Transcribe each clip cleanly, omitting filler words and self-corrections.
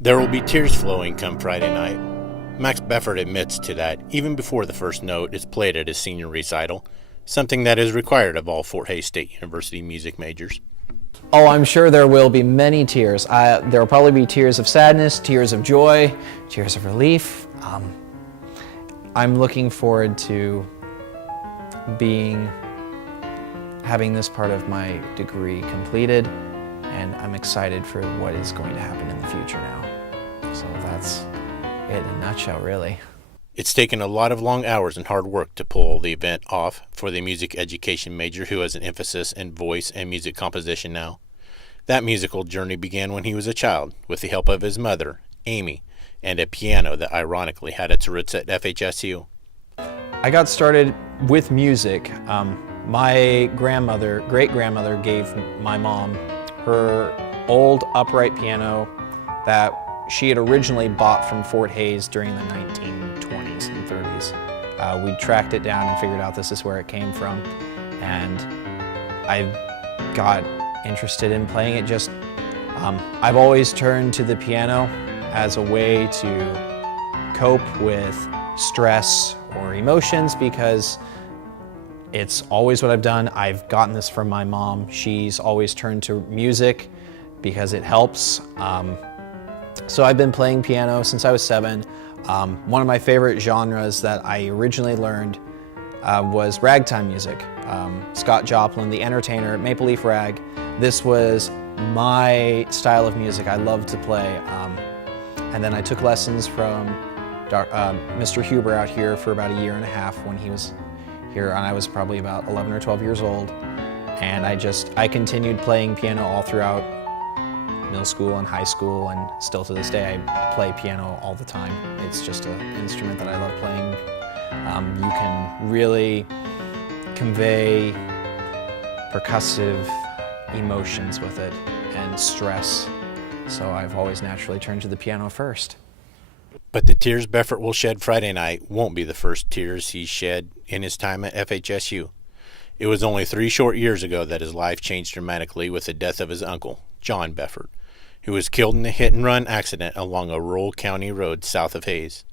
There will be tears flowing come Friday night. Max Befort admits to that even before the first note is played at his senior recital, something that is required of all Fort Hays State University music majors. Oh, I'm sure there will be many tears. There will probably be tears of sadness, tears of joy, tears of relief. I'm looking forward to having this part of my degree completed, and I'm excited for what is going to happen in the future now. So that's it in a nutshell, really. It's taken a lot of long hours and hard work to pull the event off for the music education major who has an emphasis in voice and music composition now. That musical journey began when he was a child with the help of his mother, Amy, and a piano that ironically had its roots at FHSU. I got started with music. My great-grandmother gave my mom her old upright piano that she had originally bought from Fort Hays during the 1920s and 30s. We tracked it down and figured out this is where it came from, and I got interested in playing it. I've always turned to the piano as a way to cope with stress or emotions because it's always what I've done. I've gotten this from my mom. She's always turned to music because it helps. So I've been playing piano since I was 7. One of my favorite genres that I originally learned was ragtime music. Scott Joplin, The Entertainer, Maple Leaf Rag. This was my style of music I loved to play. And then I took lessons from Mr. Huber out here for about a year and a half when he was here, and I was probably about 11 or 12 years old. And I continued playing piano all throughout middle school and high school, and still to this day I play piano all the time. It's just an instrument that I love playing. You can really convey percussive emotions with it and stress. So I've always naturally turned to the piano first. But the tears Befort will shed Friday night won't be the first tears he shed in his time at FHSU. It was only 3 short years ago that his life changed dramatically with the death of his uncle, John Befort, who was killed in a hit-and-run accident along a rural county road south of Hays.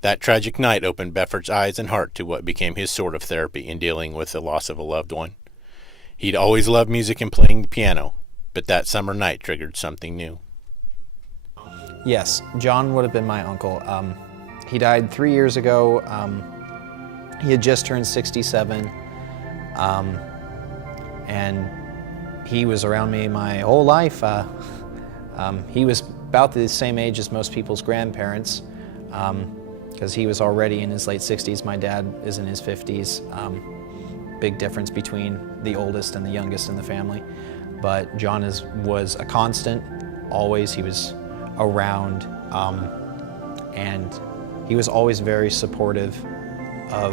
That tragic night opened Befort's eyes and heart to what became his sort of therapy in dealing with the loss of a loved one. He'd always loved music and playing the piano, but that summer night triggered something new. Yes, John would have been my uncle. He died 3 years ago. He had just turned 67, and he was around me my whole life. He was about the same age as most people's grandparents, because he was already in his late 60s. My dad is in his 50s. Big difference between the oldest and the youngest in the family. But John was a constant, always. He was around, and he was always very supportive of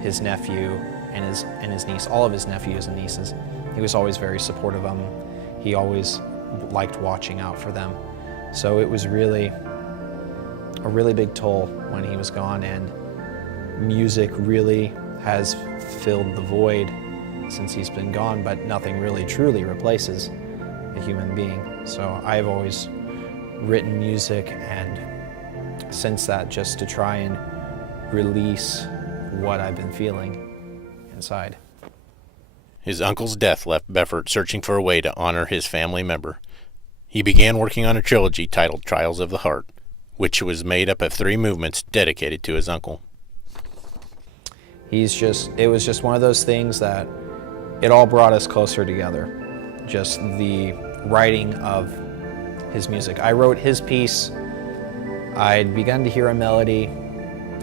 his nephew and his niece, all of his nephews and nieces. He was always very supportive of them. He always liked watching out for them. So it was really a really big toll when he was gone, and music really has filled the void since he's been gone, but nothing really truly replaces a human being. So I've always written music, and since that, just to try and release what I've been feeling inside. His uncle's death left Befort searching for a way to honor his family member. He began working on a trilogy titled Trials of the Heart, which was made up of 3 movements dedicated to his uncle. It was just one of those things that it all brought us closer together. Just the writing of his music. I wrote his piece. I'd begun to hear a melody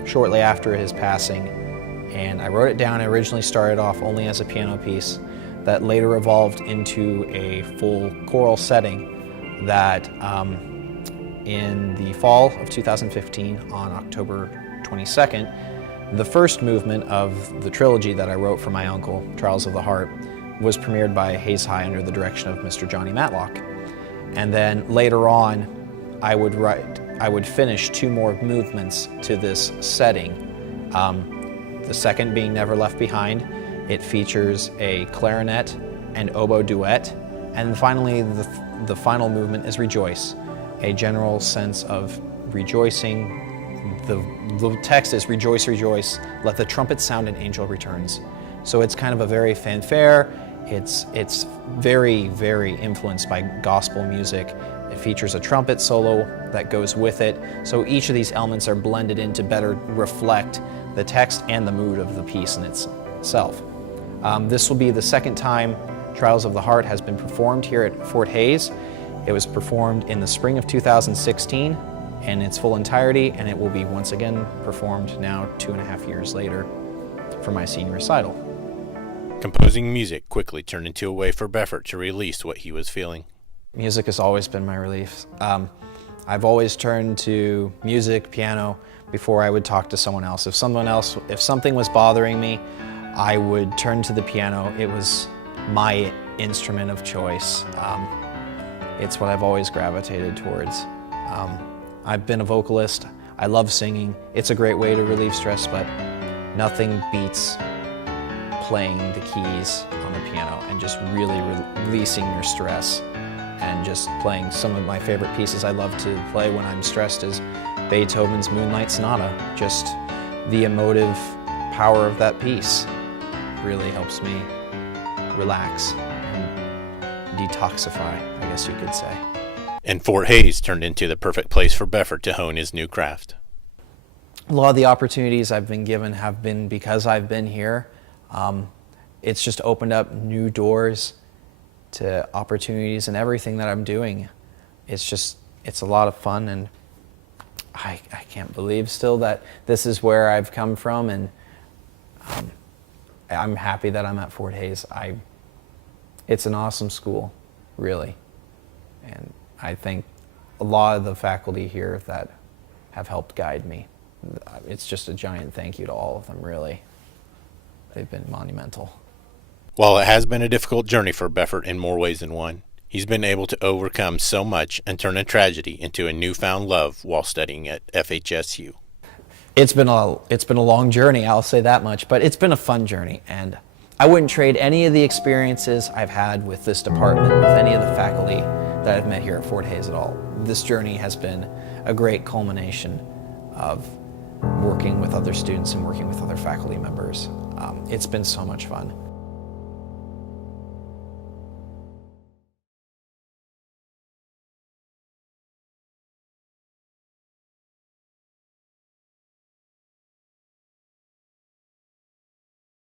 shortly after his passing, and I wrote it down. I originally started off only as a piano piece that later evolved into a full choral setting that in the fall of 2015, on October 22nd, the first movement of the trilogy that I wrote for my uncle, Trials of the Heart, was premiered by Hays High under the direction of Mr. Johnny Matlock. And then later on, I would finish 2 more movements to this setting. The second being Never Left Behind. It features a clarinet and oboe duet. And finally, the final movement is Rejoice, a general sense of rejoicing. The text is rejoice, rejoice, let the trumpet sound and angel returns. So it's kind of a very fanfare. It's very, very influenced by gospel music. It features a trumpet solo that goes with it. So each of these elements are blended in to better reflect the text and the mood of the piece in itself. This will be the second time Trials of the Heart has been performed here at Fort Hays. It was performed in the spring of 2016 in its full entirety, and it will be once again performed now 2.5 years later for my senior recital. Composing music quickly turned into a way for Befort to release what he was feeling. Music has always been my relief. I've always turned to music, piano, before I would talk to someone else. If something was bothering me, I would turn to the piano. It was my instrument of choice. It's what I've always gravitated towards. I've been a vocalist. I love singing. It's a great way to relieve stress, but nothing beats playing the keys on the piano and just really releasing your stress and just playing some of my favorite pieces I love to play when I'm stressed is Beethoven's Moonlight Sonata. Just the emotive power of that piece really helps me relax and detoxify, I guess you could say. And Fort Hays turned into the perfect place for Befort to hone his new craft. A lot of the opportunities I've been given have been because I've been here. It's just opened up new doors to opportunities and everything that I'm doing. It's a lot of fun, and I can't believe still that this is where I've come from, and I'm happy that I'm at Fort Hays. It's an awesome school, really. And I thank a lot of the faculty here that have helped guide me. It's just a giant thank you to all of them, really. They've been monumental. While it has been a difficult journey for Befort in more ways than one, he's been able to overcome so much and turn a tragedy into a newfound love while studying at FHSU. It's been a long journey, I'll say that much, but it's been a fun journey, and I wouldn't trade any of the experiences I've had with this department, with any of the faculty that I've met here at Fort Hays at all. This journey has been a great culmination of working with other students and working with other faculty members. It's been so much fun.